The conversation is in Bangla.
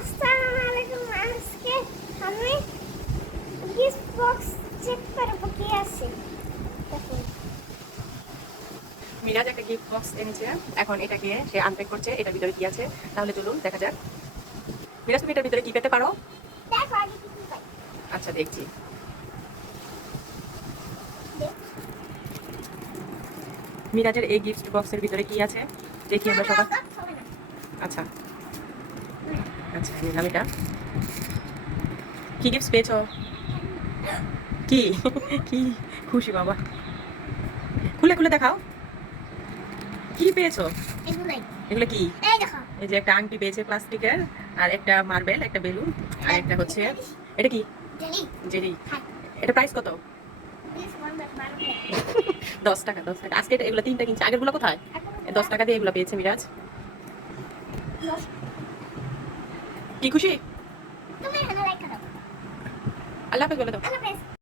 আসসালামু আলাইকুম আজকে আমি গিফট বক্স চেক করব কি আছে? দেখুন। মিরাজ একটা গিফট বক্স এনেছে। এখন এটাকে সে আনপ্যাক করছে এটার ভিতরে কি আছে? তাহলে চলুন দেখা যাক। মিরাজ তুমি এটার ভিতরে কি পেতে পারো? আচ্ছা দেখছি। মিরাজের এই গিফট বক্সের ভিতরে কি আছে? দেখি আমরা সবাই আচ্ছা। আচ্ছা নিলাম এটা কি গিফট পেয়েছ কি কি খুশি বাবা খুলে খুলে দেখাও কি পেয়েছ এগুলো কি এই যে একটা আংটি পেয়েছে প্লাস্টিকের আর একটা মার্বেল একটা বেলুন আর একটা হচ্ছে এটা কি? জেরি হ্যাঁ। এটা প্রাইস কত? দশ টাকা দশ টাকা। আজকে এগুলো তিনটা কিনছে। আগেরগুলো কোথায়? দশ টাকা দিয়ে এগুলো পেয়েছে মিরাজ। কি খুশি? তুমি এখানে লাইক করো। আল্লাহ হাফেজ বলে দাও। আল্লাহ হাফেজ।